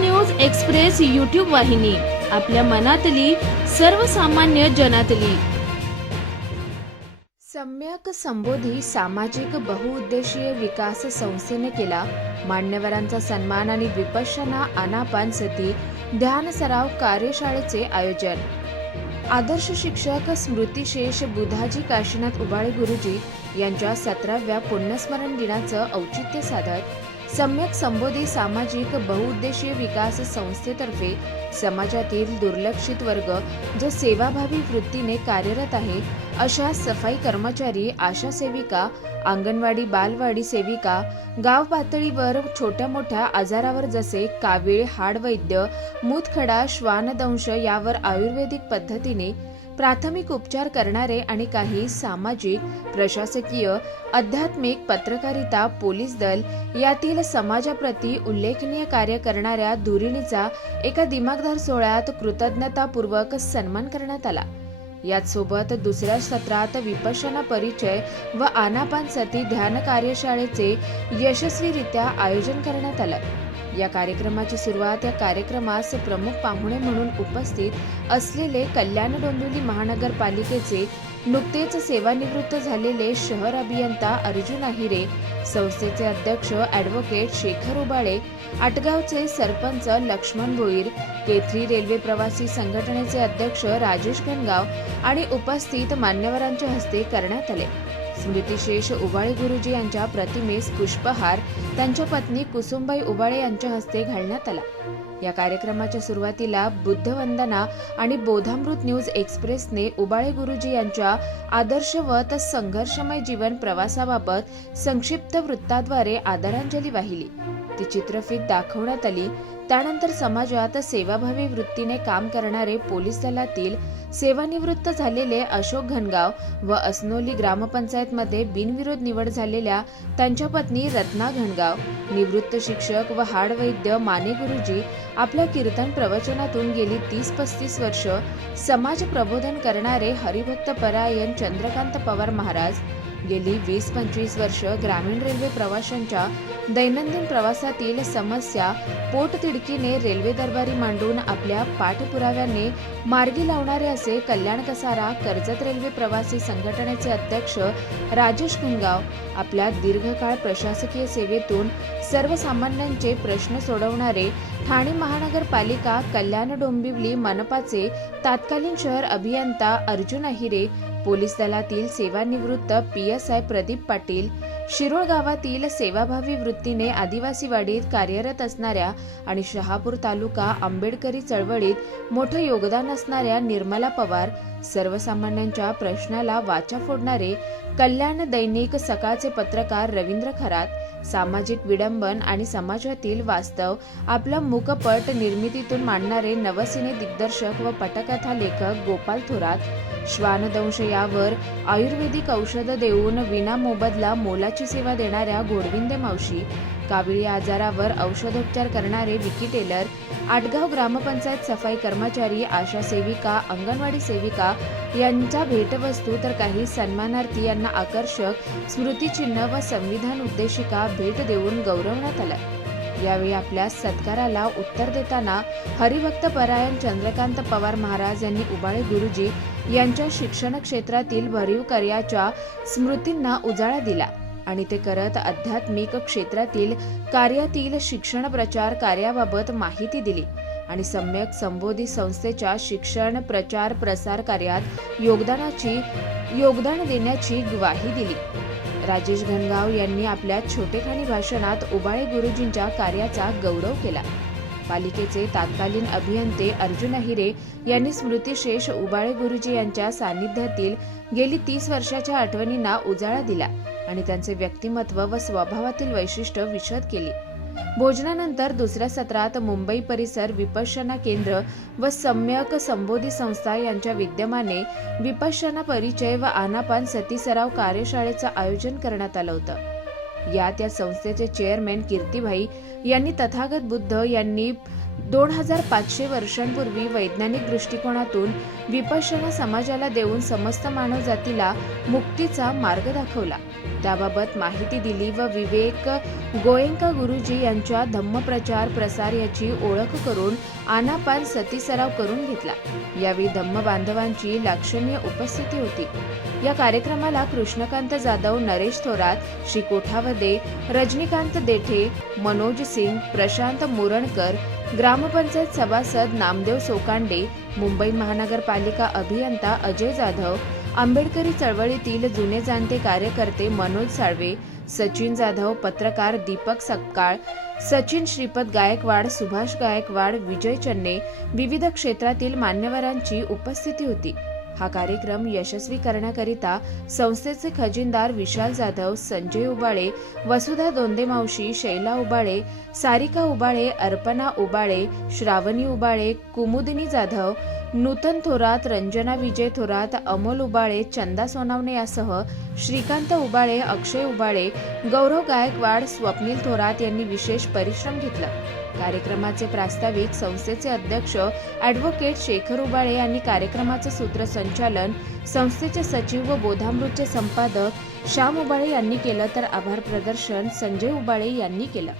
News express YouTube वाहिनी आपल्या मनातली सर्वसामान्य जनातली. सम्यक संबोधी सामाजिक बहुउद्देशीय विकास संस्थेने केला. मान्यवरांचा सन्मान आणि विपश्यना अनापान सती ध्यान सराव कार्यशाळेचे आयोजन. आदर्श शिक्षक स्मृतिशेष बुधाजी काशीनाथ उबाळे गुरुजी यांच्या सतराव्या पुण्यस्मरण दिनाचं औचित्य साधत सम्यक संबोधी सामाजिक बहुउद्देशीय विकास संस्थेतर्फे समाजातील दुर्लक्षित वर्ग जो सेवाभावी वृत्तीने कार्यरत आहे अशा सफाई कर्मचारी आशा सेविका अंगणवाडी बालवाडी सेविका गाव पातळीवर छोट्या मोठ्या आजारावर जसे कावीळ हाडवैद्य मूतखडा श्वानदंश यावर आयुर्वेदिक पद्धतीने प्राथमिक उपचार करणारे आणि काही सामाजिक प्रशासकीय आध्यात्मिक पत्रकारिता पोलीस दल यातील समाजाप्रती उल्लेखनीय कार्य करणाऱ्या दुरिणीचा एका दिमागदार सोहळ्यात कृतज्ञतापूर्वक सन्मान करण्यात आला. याच सोबत दुसऱ्या सत्रात विपश्यना परिचय व आनापानसती ध्यान कार्यशाळेचे यशस्वीरित्या आयोजन करण्यात आलं. या कार्यक्रमाची सुरुवात या कार्यक्रमास प्रमुख पाहुणे म्हणून उपस्थित असलेले कल्याण डोंबिवली महानगरपालिकेचे नुकतेच सेवानिवृत्त झालेले शहर अभियंता अर्जुन आहिरे संस्थेचे अध्यक्ष ॲडव्होकेट शेखर उबाळे आटगावचे सरपंच लक्ष्मण भोईर केथरी रेल्वे प्रवासी संघटनेचे अध्यक्ष राजेश गणगाव आणि उपस्थित मान्यवरांच्या हस्ते करण्यात आले. स्मृतिशेष उबाळे गुरुजी यांच्या प्रतिमेस पुष्पहार त्यांच्या पत्नी कुसुमबाई उबाळे यांच्या हस्ते घालण्यात आला. या कार्यक्रमाच्या सुरुवातीला बुद्धवंदना आणि बोधामृत न्यूज एक्सप्रेसने उबाळे गुरुजी यांच्या आदर्शवत संघर्षमय जीवन प्रवासाबाबत संक्षिप्त वृत्ताद्वारे आदरांजली वाहिली. ती चित्रफित दाखवण्यात आली. त्यानंतर समाजात सेवाभावी वृत्तीने काम करणारे पोलीस दलातील सेवानिवृत्त झालेले अशोक घनगाव व असनोली ग्रामपंचायतमध्ये बिनविरोध निवड झालेल्या त्यांच्या पत्नी रत्ना घनगाव निवृत्त शिक्षक व हाडवैद्य माने गुरुजी आपल्या कीर्तन प्रवचनातून गेली तीस पस्तीस वर्ष समाज प्रबोधन करणारे हरिभक्त परायण चंद्रकांत पवार महाराज गेली वीस पंचवीस वर्ष ग्रामीण रेल्वे प्रवाशांच्या दैनंदिन प्रवासातील समस्या पोटतिडकीने रेल्वे दरबारी मांडून आपल्या पाठपुराव्याने मार्गी लावणारे असे कल्याण कसारा कर्जत रेल्वे प्रवासी संघटनेचे अध्यक्ष राजेश कुंगाव आपल्या दीर्घकाळ प्रशासकीय सेवेतून सर्वसामान्यांचे प्रश्न सोडवणारे ठाणे महानगरपालिका कल्याण डोंबिवली मनपाचे तत्कालीन शहर अभियंता अर्जुन अहिरे पोलीस दलातील सेवानिवृत्त P S I Pradeep Patil Shirol गावातील सेवाभावी वृत्तीने आदिवासीवाडीत कार्यरत असणाऱ्या आणि शहापूर तालुका आंबेडकरी चळवळीत मोठं योगदान असणाऱ्या निर्मला पवार सर्वसामान्यांच्या प्रश्नाला वाचा फोडणारे कल्याण दैनिक सकाळचे पत्रकार रवींद्र खरात सामाजिक विडंबन आणि समाजातील वास्तव आपला मुकपट निर्मितीतून मांडणारे नवसिने दिग्दर्शक व पटकथा लेखक गोपाल थोरात. श्वानदंश यावर आयुर्वेदिक औषधं देऊन विना मोबदला मोलाची सेवा देणाऱ्या गोडविंदे मावशी काविळी आजारावर औषधोपचार करणारे विकी टेलर आटगाव ग्रामपंचायत सफाई कर्मचारी आशा सेविका अंगणवाडी सेविका यांच्या भेटवस्तू तर काही सन्मानार्थी यांना आकर्षक स्मृतिचिन्ह व संविधान उद्देशिका भेट देऊन गौरवण्यात आलं. यावेळी आपल्या सत्काराला उत्तर देताना हरिभक्त परायण चंद्रकांत पवार महाराज यांनी उबाळे गुरुजी यांच्या शिक्षण क्षेत्रातील भरीव कार्याच्या स्मृतींना उजाळा दिला. आणि ते करत आध्यात्मिक क्षेत्रातील कार्यातील शिक्षण प्रचार कार्याबाबत माहिती दिली आणि सम्यक संबोधी संस्थेच्या शिक्षण प्रचार प्रसार कार्यात योगदानाची योगदान देण्याची ग्वाही दिली. राजेश घनगाव यांनी आपल्या छोटेखानी भाषणात उबाळे गुरुजींच्या कार्याचा गौरव केला. पालिकेचे तत्कालीन अभियंते अर्जुन अहिरे यांनी स्मृतिशेष उबाळे गुरुजी यांच्या सान्निध्यातील गेली तीस वर्षाच्या आठवणींना उजाळा दिला. आणि त्यांचे व्यक्तिमत्व व स्वभावातील वैशिष्ट्य विशद केली. भोजनानंतर दुसऱ्या सत्रात मुंबई परिसर विपश्यना केंद्र व सम्यक संबोधी संस्था यांच्या विद्यमाने विपश्यना परिचय व आनापान सती सराव कार्यशाळेचं आयोजन करण्यात आलं होतं. यात या संस्थेचे चेअरमॅन कीर्तिभाई यांनी तथागत बुद्ध यांनी दोन हजार पाचशे वर्षांपूर्वी वैज्ञानिक दृष्टिकोनातून विपश्यना समाजाला देऊन समस्त मानवजातीला मुक्तीचा मार्ग दाखवला. त्याबाबत माहिती दिली व विवेक गोयंका गुरुजी यांच्या धम्मप्रचार प्रसार याची ओळख करून आनापान सती सराव करून घेतला. यावेळी धम्म बांधवांची लाक्षणीय उपस्थिती होती. या कार्यक्रमाला कृष्णकांत जाधव नरेश थोरात श्री कोठावदे रजनीकांत देठे मनोज सिंग प्रशांत मुरणकर ग्रामपंचायत सभासद नामदेव सोकांडे मुंबई महानगरपालिका अभियंता अजय जाधव आंबेडकरी चळवळीतील जुने जाणते कार्यकर्ते मनोज साळवे सचिन जाधव पत्रकार दीपक सक्काळ सचिन श्रीपद गायकवाड सुभाष गायकवाड विजय चन्ने विविध क्षेत्रातील मान्यवरांची उपस्थिती होती. हा कार्यक्रम यशस्वी करण्याकरिता संस्थेचे खजिनदार विशाल जाधव संजय उबाळे वसुधा दोंदे मावशी शैला उबाळे सारिका उबाळे अर्पणा उबाळे श्रावणी उबाळे कुमुदिनी जाधव नूतन थोरात रंजना विजय थोरात अमोल उबाळे चंदा सोनावणे यासह श्रीकांत उबाळे अक्षय उबाळे गौरव गायकवाड स्वप्नील थोरात यांनी विशेष परिश्रम घेतला. कार्यक्रमाचे प्रास्ताविक संस्थेचे अध्यक्ष ॲडव्होकेट शेखर उबाळे यांनी कार्यक्रमाचे सूत्रसंचालन संस्थेचे सचिव व बोधामृतचे संपादक श्याम उबाळे यांनी केलं तर आभार प्रदर्शन संजय उबाळे यांनी केलं.